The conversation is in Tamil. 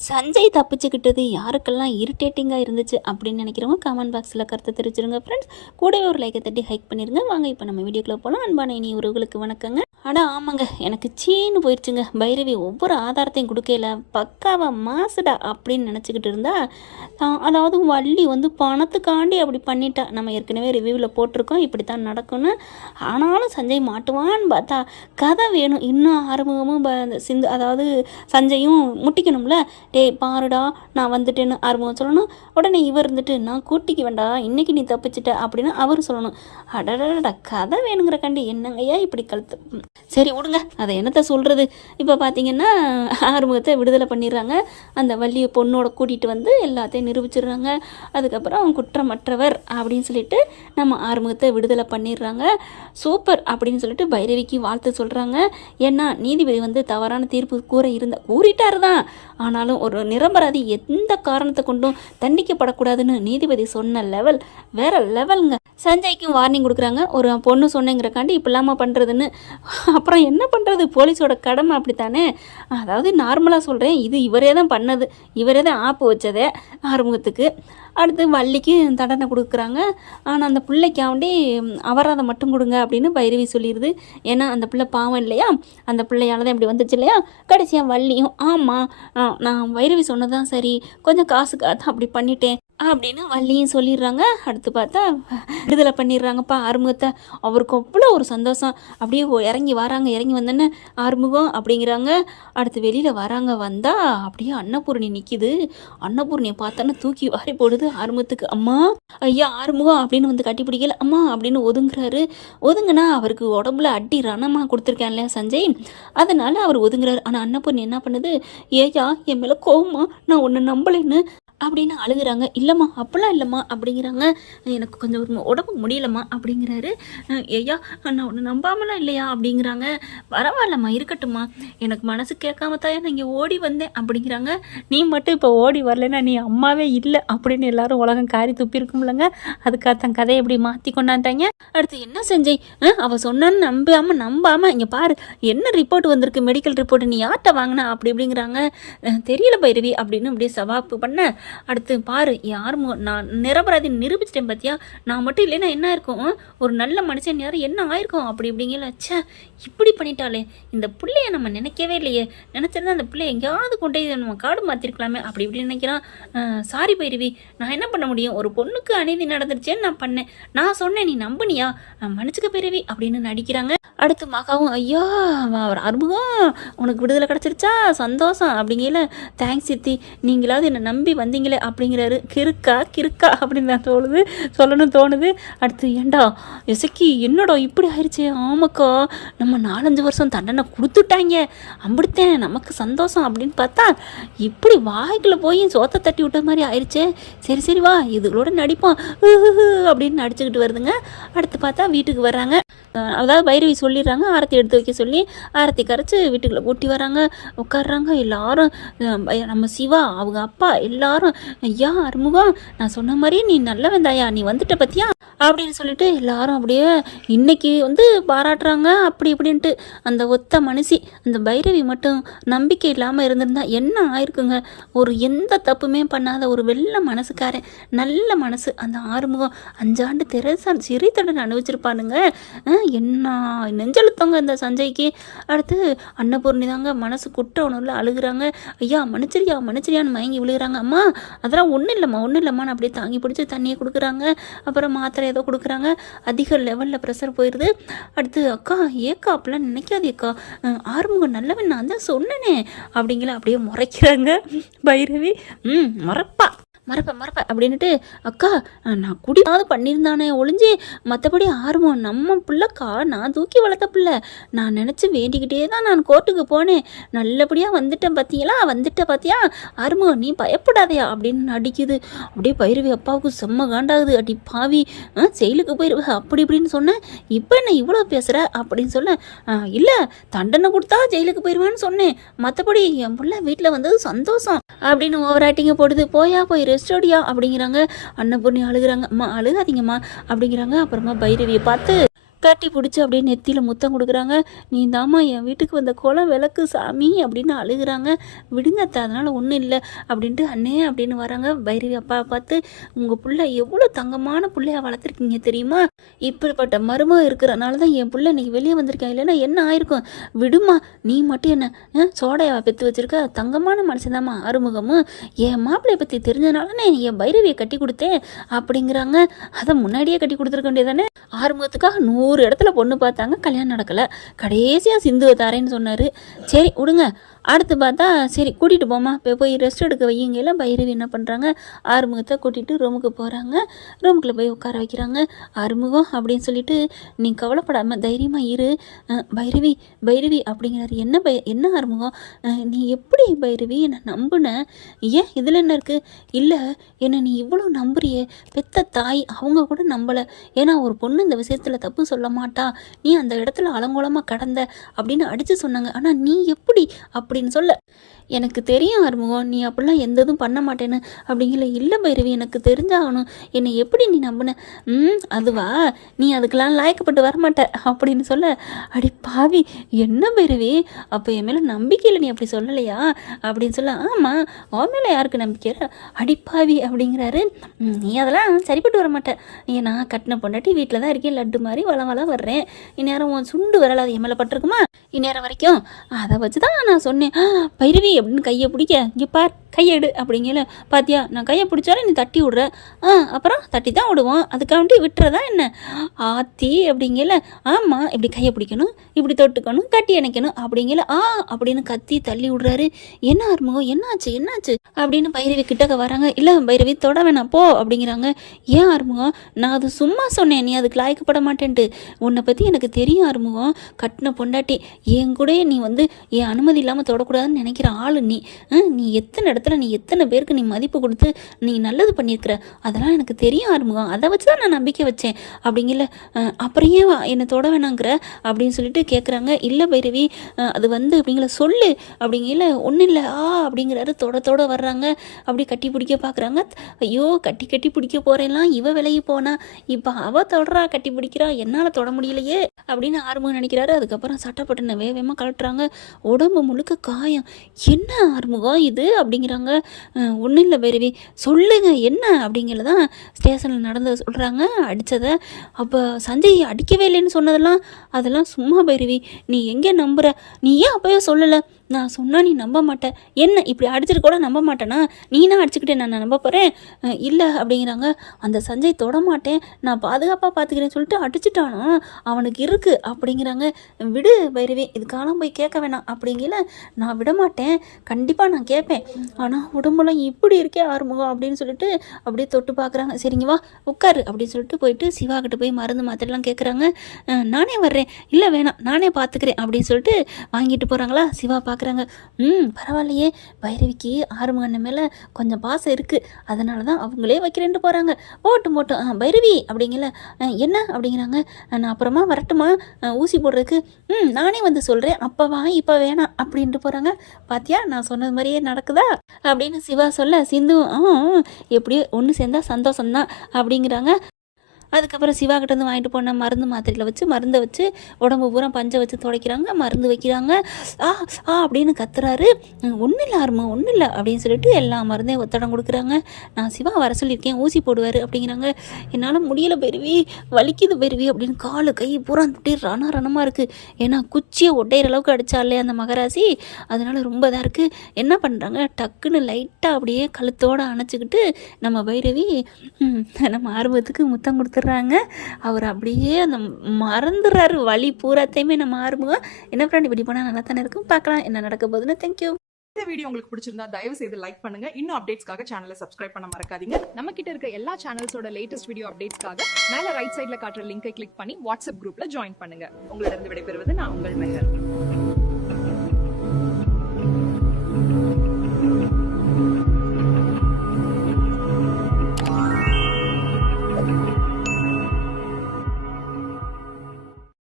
சஞ்சய் தப்பிச்சுக்கிட்டது யாருக்கெல்லாம் இரிட்டேட்டிங்காக இருந்துச்சு அப்படின்னு நினைக்கிறவங்க கமெண்ட் பாக்ஸில் கருத்தை தெரிவிச்சிருங்க ஃப்ரெண்ட்ஸ் கூடவே ஒரு லைக்கை தட்டி ஹைக் பண்ணிருங்க. வாங்க இப்போ நம்ம வீடியோக்குள்ளே போகலாம் அன்பான இனி உறவுகளுக்கு வணக்கங்க. ஆனால் ஆமாங்க. எனக்கு சீன்னு போயிடுச்சுங்க பைரவி ஒவ்வொரு ஆதாரத்தையும் கொடுக்கல. பக்காவாக மாசுடா அப்படின்னு நினச்சிக்கிட்டு இருந்தா அதாவது வள்ளி வந்து பணத்துக்காண்டி அப்படி பண்ணிட்டா. நம்ம ஏற்கனவே ரிவ்யூவில் போட்டிருக்கோம். இப்படி தான் நடக்கும்னு. ஆனாலும் சஞ்சய் மாட்டுவான்னு பார்த்தா கதை வேணும். இன்னும் ஆறுமுகமும் சிந்து அதாவது சஞ்சயும் முட்டிக்கணும்ல. டேய் பாருடா நான் வந்துட்டேன்னு ஆறுமுகம் சொல்லணும். உடனே இவர் இருந்துட்டு நான் கூட்டிக்கு வேண்டா இன்னைக்கு நீ தப்பிச்சிட்ட அப்படின்னு அவர் சொல்லணும். அடடடா கதை வேணுங்கிற கண்டி என்னங்கய்யா இப்படி கழுத்து? சரி விடுங்க. அதை என்னத்த சொல்கிறது இப்போ பார்த்தீங்கன்னா ஆறுமுகத்தை விடுதலை பண்ணிடுறாங்க. அந்த வள்ளியை பொண்ணோட கூட்டிகிட்டு வந்து எல்லாத்தையும் நிரூபிச்சிடுறாங்க. அதுக்கப்புறம் குற்றமற்றவர் அப்படின்னு சொல்லிட்டு நம்ம ஆறுமுகத்தை விடுதலை பண்ணிடுறாங்க. சூப்பர் அப்படின்னு சொல்லிட்டு பைரவிக்கு வாழ்த்து சொல்கிறாங்க ஏன்னா நீதிபதி வந்து தவறான தீர்ப்பு கூற இருந்த கூறிட்டார் தான் ஆனாலும் ஒரு நிரபராதி எந்த காரணத்தை கொண்டும் தண்டிக்கப்படக்கூடாதுன்னு நீதிபதி சொன்ன லெவல் வேற லெவலுங்க சஞ்சய்க்கும் வார்னிங் கொடுக்குறாங்க. ஒரு பொண்ணு சொன்னேங்கிறக்காண்டி இப்படிலாமா பண்ணுறதுன்னு அப்புறம் என்ன பண்ணுறது போலீஸோட கடமை அப்படித்தானே? அதாவது நார்மலாக சொல்கிறேன் இது இவரே தான் பண்ணது. இவரே தான் ஆப்பு வச்சதே. ஆறுமுகத்துக்கு. அடுத்து வள்ளிக்கு தண்டனை கொடுக்குறாங்க. ஆனால் அந்த பிள்ளைக்காண்டி அபராதம் மட்டும் கொடுங்க அப்படின்னு பைரவி சொல்லிடுது ஏன்னா அந்த பிள்ளை பாவம் இல்லையா? அந்த பிள்ளையால் தான் இப்படி வந்துச்சு இல்லையா? கடைசியாக வள்ளியும் ஆமாம் நான் வைரவி சொன்னதான் சரி. கொஞ்சம் காசுக்காக தான் அப்படி பண்ணிட்டேன். அப்படின்னு வள்ளியும் சொல்லிடுறாங்க. அடுத்து பார்த்தா விடுதலை பண்ணிடுறாங்கப்பா ஆறுமுகத்தை. அவருக்கு அவ்வளோ ஒரு சந்தோஷம். அப்படியே இறங்கி வராங்க. இறங்கி வந்தோன்னே ஆறுமுகம் அப்படிங்கிறாங்க. அடுத்து வெளியில் வராங்க வந்தால் அப்படியே அன்னபூர்ணி நிற்கிது அன்னபூர்ணியை பார்த்தோன்னே தூக்கி வாரி போடுது ஆறுமுகத்துக்கு. அம்மா ஐயா ஆறுமுகம் அப்படின்னு வந்து கட்டி பிடிக்கல. அம்மா அப்படின்னு ஒதுங்குறாரு. ஒதுங்கினா அவருக்கு உடம்புல அடி ரணமாக கொடுத்துருக்கேன்ல சஞ்சய்? அதனால் அவர் ஒதுங்குறாரு. ஆனால் அன்னபூர்ணி என்ன பண்ணுது? ஏயா என் மேலே கோவமா நான் உன்னை நம்பலைன்னு அப்படின்னு அழுகுறாங்க. இல்லைம்மா அப்படிலாம் இல்லைம்மா அப்படிங்கிறாங்க. எனக்கு கொஞ்சம் ஒரு உடம்பு முடியலம்மா அப்படிங்கிறாரு. ஐயா நான் ஒன்று நம்பாமலாம் இல்லையா? அப்படிங்கிறாங்க. பரவாயில்லம்மா இருக்கட்டும்மா. எனக்கு மனசு கேட்காம தான் நான் இங்கே ஓடி வந்தேன் அப்படிங்கிறாங்க. நீ மட்டும் இப்போ ஓடி வரலைன்னா நீ அம்மாவே இல்லை அப்படின்னு எல்லாரும் உலகம் காரி துப்பிருக்கும்லங்க அதுக்காக தன் கதையை இப்படி மாற்றி கொண்டாந்தாங்க அடுத்து என்ன செஞ்சேன்? அவள் சொன்னான்னு நம்பாமல் நம்பாமல் இங்கே பாரு என்ன ரிப்போர்ட் வந்திருக்கு? மெடிக்கல் ரிப்போர்ட் நீ யார்கிட்ட வாங்கினா? அப்படி இப்படிங்கிறாங்க. தெரியல பைரவி அப்படின்னு அப்படியே சவாப்பு பண்ண அடுத்து பாரு யார் நான் நிரபராதி நிரூபிச்சிட்டேன் பார்த்தியா நான் மட்டும் இல்லைன்னா என்ன இருக்கும் ஒரு நல்ல மனுஷன் யாரும் என்ன ஆயிருக்கும்? அப்படி இப்படிங்கல. ச்சே இப்படி பண்ணிட்டாளே. இந்த பிள்ளைய நம்ம நினைக்கவே இல்லையே. நினச்சிருந்தா அந்த பிள்ளைய எங்கேயாவது கொண்டு போய் நம்ம காடு மாற்றிருக்கலாமே அப்படி இப்படி நினைக்கிறான். சாரி பைரவி. நான் என்ன பண்ண முடியும்? ஒரு பொண்ணுக்கு அநீதி நடந்துருச்சேன்னு நான் பண்ணேன். நான் சொன்னேன் நீ நம்புனியா? அஹ் மன்னிச்சுக்க பைரவி அப்படின்னு நடிக்கிறாங்க. அடுத்து மகாவும் ஐயோ ஒரு அருமுகம் உனக்கு விடுதலை கிடச்சிருச்சா? சந்தோஷம். அப்படிங்கல தேங்க்ஸ் சித்தி. நீங்களாவது என்னை நம்பி வந்தீங்களே அப்படிங்கிறாரு. கிறுக்கா கிறுக்கா அப்படின்னு தான் தோணுது. சொல்லணும் தோணுது. அடுத்து ஏண்டா எசக்கி என்னடா இப்படி ஆயிடுச்சே ஆமாக்கா நம்ம நாலஞ்சு வருஷம் தண்டனை கொடுத்துட்டாங்க அம்பிடுத்தேன். நமக்கு சந்தோஷம். அப்படின்னு பார்த்தா இப்படி வாய்க்குள்ளே போய் சோத்தை தட்டி விட்ட மாதிரி ஆயிடுச்சே சரி சரி வா இதுகளோட நடிப்போம். அப்படின்னு நடிச்சுக்கிட்டு வருதுங்க. அடுத்து பார்த்தா வீட்டுக்கு வர்றாங்க. அதாவது பைரவி சொல்லிடுறாங்க ஆரத்தி எடுத்து வைக்க சொல்லி ஆரத்தி கரைச்சி வீட்டுக்குள்ளே கூட்டி வராங்க. உட்காடுறாங்க எல்லாரும் நம்ம சிவா அவங்க அப்பா எல்லாரும் ஐயா அறுமுகம் நான் சொன்ன மாதிரி நீ நல்லவன் தாயா நீ வந்துட்ட பத்தியா? அப்படின்னு சொல்லிட்டு எல்லாரும் அப்படியே இன்னைக்கு வந்து பாராட்டுறாங்க. அப்படி இப்படின்ட்டு அந்த ஒத்த மனுஷி அந்த பைரவி மட்டும் நம்பிக்கை இல்லாமல் இருந்திருந்தா என்ன ஆயிருக்குங்க? ஒரு எந்த தப்புமே பண்ணாத ஒரு வெள்ளை மனசுக்காரன் நல்ல மனசு. அந்த ஆறுமுகம் அஞ்சாண்டு தெரசா சிறை தண்டனை அனுபவிச்சிருப்பானுங்க என்ன நெஞ்செழுத்தவங்க இந்த சஞ்சய்க்கு. அடுத்து அன்னபூர்ணி தாங்க மனசு குற்ற உணர்வில் அழுகுறாங்க. ஐயா மன்னிச்சிரியா மன்னிச்சிரியான்னு மயங்கி விழுகிறாங்க. அம்மா அதெல்லாம் ஒன்றும் இல்லைம்மா ஒன்றும் இல்லைம்மா அப்படியே தாங்கி பிடிச்சி தண்ணியை கொடுக்குறாங்க. அப்புறம் மாத்திரை ஏதோ கொடுக்குறாங்க. அதிக லெவலில் ப்ரெஷர் போயிடுது அடுத்து அக்கா ஏக்கா அப்படிலாம் நினைக்காதே அக்கா ஆறுமுகம் நல்லவன் நான் தான் சொன்னேனே. அப்படிங்கிற அப்படியே முறைக்கிறாங்க. பைரவி ம் மறப்பா. மறப்பேன் மறப்பேன் அப்படின்னுட்டு அக்கா நான் குடியாவது பண்ணியிருந்தானே ஒளிஞ்சு மற்றபடி ஆர்வம் நம்ம பிள்ளைக்கா நான் தூக்கி வளர்த்த பிள்ளை. நான் நினச்சி வேண்டிக்கிட்டே தான் நான் கோர்ட்டுக்கு போனேன். நல்லபடியாக வந்துட்டேன் பார்த்தீங்களா வந்துட்ட பார்த்தியா ஆர்வம் நீ பயப்படாதையா? அப்படின்னு நடிக்குது அப்படியே பயிர்வி அப்பாவுக்கு செம்ம காண்டாகுது. அடி பாவி செயலுக்கு போயிருவ அப்படி இப்படின்னு சொன்னேன். இப்போ என்ன இவ்வளோ பேசுகிற அப்படின்னு சொல்ல இல்லை தண்டனை கொடுத்தா ஜெயிலுக்கு போயிடுவான்னு சொன்னேன். மற்றபடி என் பிள்ளை வீட்டில் வந்தது சந்தோஷம். அப்படின்னு ஓவராட்டிங்க போடுது. போயா போயிரு ரெஸ்டோடியா அப்படிங்கிறாங்க. அன்னபூர்ணி அழுகிறாங்க. அம்மா அழுகாதீங்கம்மா அப்படிங்கிறாங்க. அப்புறமா பைரவியை பார்த்து கட்டி பிடிச்சி அப்படியே நெத்தியில் முத்தம் கொடுக்குறாங்க. நீ தாம்மா என் வீட்டுக்கு வந்த குளம் விளக்கு சாமி அப்படின்னு அழுகிறாங்க. விடுங்க அத்தை அதனால் ஒன்றும் இல்லை அப்படின்ட்டு அண்ணே அப்படின்னு வராங்க. பைரவி அப்பா பார்த்து உங்கள் பிள்ளை எவ்வளோ தங்கமான பிள்ளையா வளர்த்துருக்கீங்க தெரியுமா? இப்படிப்பட்ட மருமக இருக்கிறனால தான் என் பிள்ளை இன்னைக்கு வெளியே வந்திருக்கேன் இல்லைன்னா என்ன ஆயிருக்கும்? விடுமா நீ மட்டும் என்ன ஆ, பெற்று வச்சிருக்க? தங்கமான மனுஷன்தாம்மா ஆறுமுகமும். என் மாப்பிள்ளையை பற்றி தெரிஞ்சனால நான் என் பைரவியை கட்டி கொடுத்தேன் அப்படிங்கிறாங்க. அதை முன்னாடியே கட்டி கொடுத்துருக்க வேண்டியதானே ஆறுமுகத்துக்காக நூறு இடத்துல பொண்ணு பார்த்தாங்க கல்யாணம் நடக்கலை. கடைசியாக சிந்துவை தாரேன்னு சொன்னார். சரி விடுங்க. அடுத்து பார்த்தா சரி கூட்டிகிட்டு போமா இப்போ போய் ரெஸ்ட் எடுக்க வையுங்கல பைரவி என்ன பண்ணுறாங்க ஆறுமுகத்தை கூட்டிகிட்டு ரூமுக்கு போகிறாங்க ரூமுக்குள்ளே போய் உட்கார வைக்கிறாங்க. ஆறுமுகம் அப்படின்னு சொல்லிட்டு நீ கவலைப்படாமல் தைரியமாக இரு. பைரவி பைரவி அப்படிங்கிறாரு. என்ன பை என்ன ஆறுமுகம்? நீ எப்படி பைரவி? என்னை நம்பின. ஏன் இதில் என்ன இருக்குது இல்லை என்னை நீ இவ்வளோ நம்புறியே. பெத்த தாய் அவங்க கூட நம்பலை. ஏன்னா ஒரு பொண்ணு இந்த விஷயத்தில் தப்பு சொல்ல மாட்டா. நீ அந்த இடத்துல அலங்கோலமாக கடந்த அப்படின்னு அடித்து சொன்னாங்க. ஆனால் நீ எப்படி அப்படி அப்படின்னு சொல்ல. எனக்கு தெரியும் ஆறுமுகம் நீ அப்படிலாம் எந்த இதுவும் பண்ண மாட்டேன்னு. அப்படிங்கல இல்லை பைரவி எனக்கு தெரிஞ்சாகணும். என்னை எப்படி நீ நம்பின? ம் அதுவா? நீ அதுக்கெல்லாம் லாயக்கப்பட்டு வரமாட்ட அப்படின்னு சொல்ல. அடி பாவி என்ன பைரவி? அப்போ என் மேலே நம்பிக்கையில் நீ அப்படி சொல்லலையா? அப்படின்னு சொல்ல ஆமாம் உன் மேலே யாருக்கு நம்பிக்கை அடி பாவி அப்படிங்கிறாரு. நீ அதெல்லாம் சரிப்பட்டு வர மாட்டேன் ஏன்னா கட்டின பொண்டாட்டி வீட்டில் தான் இருக்கேன் லட்டு மாதிரி வளம் வளம் வர்றேன். இந்நேரம் உன் சுண்டு வரல அது என் மேலே பட்டிருக்குமா? இந்நேரம் வரைக்கும். அதை வச்சு தான் நான் சொன்னேன். பைரவி அப்படின்னு கையை பிடிக்க இங்கே பார் கையெடு அப்படிங்கல. பாத்தியா நான் கையை பிடிச்சாலும் நீ தட்டி விடுற. ஆ அப்புறம் தட்டி தான் விடுவோம் அதுக்காண்டி விட்டுறதா என்ன? ஆத்தி அப்படிங்கல. ஆமாம் இப்படி கையை பிடிக்கணும் இப்படி தொட்டுக்கணும் கட்டி அணைக்கணும் அப்படிங்கல. ஆ அப்படின்னு கத்தி தள்ளி விடுறாரு. என்ன ஆறுமுகம் என்னாச்சு என்னாச்சு? அப்படின்னு பைரவி கிட்டக்க வராங்க. இல்லை பைரவி தொட வேணாம் போ அப்படிங்கிறாங்க. ஏன் ஆர்முகம் நான் அது சும்மா சொன்னேன் நீ அதுக்கு லாய்க்கப்பட மாட்டேன்ட்டு. உன்னை பற்றி எனக்கு தெரியும் ஆர்முகம் கட்டின பொண்டாட்டி என் கூட நீ வந்து என் அனுமதி இல்லாமல் தொடக்கூடாதுன்னு நினைக்கிறான் ஆளு நீ. நீ எத்தனை இடத்துல நீ எத்தனை பேருக்கு நீ மதிப்பு கொடுத்து நீ நல்லது பண்ணியிருக்கிற? அதெல்லாம் எனக்கு தெரியும் ஆறுமுகம். அதை வச்சு தான் நான் நம்பிக்கை வச்சேன். அப்படிங்கல அப்புறம் ஏன் வா- என்னை தொட வேணாங்கிற? அப்படின்னு சொல்லிட்டு கேட்குறாங்க இல்லை பைரவி அது வந்து அப்படிங்கிற சொல்லு. அப்படிங்கல ஒன்றும் இல்லை ஆ அப்படிங்கிறாரு. தொட தொட வர்றாங்க. அப்படி கட்டி பிடிக்க பார்க்குறாங்க ஐயோ கட்டி கட்டி பிடிக்க போகிறேன்லாம் இவ விலகி போனா. இப்போ அவ தொடரா கட்டி பிடிக்கிறா என்னால் தொட முடியலையே அப்படின்னு ஆறுமுகம் நினைக்கிறாரு. அதுக்கப்புறம் சட்டப்பட்டனை வேகமாக கழட்டுறாங்க. உடம்பு முழுக்க காயம். என்ன ஆறுமுகம் இது அப்படிங்கிறாங்க. ஒன்றும் இல்லை பைரவி. சொல்லுங்க என்ன அப்படிங்கிறதான் ஸ்டேஷனில் நடந்ததை சொல்கிறாங்க அடித்ததை அப்போ சஞ்சய் அடிக்கவே இல்லைன்னு சொன்னதெல்லாம் அதெல்லாம் சும்மா பைரவி. நீ எங்கே நம்புற? நீ ஏன் அப்போயே சொல்லலை? நான் சொன்னால் நீ நம்ப மாட்டேன் என்ன இப்படி அடிச்சிட்டு கூட நம்ப மாட்டேனா? நீனா அடிச்சுக்கிட்டே நான் நம்ப போகிறேன் இல்லை அப்படிங்கிறாங்க. அந்த சஞ்சய் தொட மாட்டேன். நான் பாதுகாப்பாக பார்த்துக்கிறேன்னு சொல்லிட்டு அடிச்சிட்டானா? அவனுக்கு இருக்குது அப்படிங்கிறாங்க. விடு பைரவி இதுக்காலாம் போய் கேட்க வேணாம். அப்படிங்கல நான் விட மாட்டேன். கண்டிப்பாக நான் கேட்பேன். ஆனால் உடம்புலாம் இப்படி இருக்கே ஆறுமுகம் அப்படின்னு சொல்லிட்டு அப்படியே தொட்டு பார்க்குறாங்க சரிங்க வா உட்காரு அப்படின்னு சொல்லிட்டு போயிட்டு சிவா கிட்ட போய் மருந்து மாத்திரலாம் கேட்குறாங்க நானே வர்றேன். இல்லை வேணாம். நானே பார்த்துக்கிறேன் அப்படின்னு சொல்லிட்டு வாங்கிட்டு போகிறாங்களா சிவா பார்க்குறாங்க ம் பரவாயில்லையே. பைரவிக்கு ஆறுமுகண்ண மேலே கொஞ்சம் பாசம் இருக்குது அதனால தான் அவங்களே வைக்கிறேன்ட்டு போகிறாங்க போட்டும் போட்டும் ஆ பைரவி. அப்படிங்கல. என்ன? அப்படிங்கிறாங்க. நான் அப்புறமா வரட்டுமா? ஊசி போடுறதுக்கு. ம் நானே வந்து சொல்கிறேன் அப்போ வா இப்போ வேணாம். அப்படின்ட்டு போகிறாங்க பாத்தியா நான் சொன்னது மாதிரியே நடக்குதா? அப்படின்னு சிவா சொல்ல சிந்து ஆ எப்படியோ ஒன்று சேர்ந்தா சந்தோஷம்தான். அப்படிங்கிறாங்க. அதுக்கப்புறம் சிவா கிட்டேருந்து வாங்கிட்டு போன மருந்து மாத்திரையில் வச்சு மருந்தை வச்சு உடம்பு பூரா பஞ்சை வச்சு துடைக்கிறாங்க மருந்து வைக்கிறாங்க. ஆ ஆ அப்படின்னு கத்துறாரு. ஒன்றும் இல்லை ஆர்மா ஒன்றும் இல்லை அப்படின்னு சொல்லிட்டு எல்லா மருந்தையும் ஒத்தடம் கொடுக்குறாங்க. நான் சிவா வர சொல்லியிருக்கேன் ஊசி போடுவார் அப்படிங்கிறாங்க. என்னால் முடியல பெருவி வலிக்குது பெருவி அப்படின்னு காலு கை பூரா அப்படியே ரண ரணமாக இருக்குது ஏன்னா குச்சியை ஒட்டையிற அளவுக்கு அடித்தாலே அந்த மகராசி அதனால் ரொம்ப இதாக இருக்குது என்ன பண்ணுறாங்க டக்குன்னு லைட்டாக அப்படியே கழுத்தோடு அணைச்சிக்கிட்டு நம்ம பைரவி நம்ம ஆர்வத்துக்கு முத்தம் கொடுத்துட்றாங்க அவர் அப்படியே அந்த மறந்துடுறாரு வழி பூராத்தையுமே நம்ம ஆர்வம் என்ன ஃப்ரெண்ட் இப்படி போனால் நல்லா தானே இருக்கும்? பார்க்கலாம் என்ன நடக்க போகுதுன்னு. தேங்க்யூ இந்த வீடியோ உங்களுக்கு பிடிச்சிருந்தா தயவு செய்து லைக் பண்ணுங்க. இன்னும் அப்டேட்ஸ்க்காக சேனலை சப்ஸ்கிரைப் பண்ண மறக்காதீங்க. நம்ம கிட்ட இருக்க எல்லா சேனல்ஸோட லேட்டஸ்ட் வீடியோ அப்டேட்ஸ்க்காக மேல ரைட் சைடுல காட்டுற லிங்கை கிளிக் பண்ணி வாட்ஸ்அப் குரூப்ல ஜாயின் பண்ணுங்க. உங்களிடம் விடைபெறுவது நான் உங்கள் மெஹர்.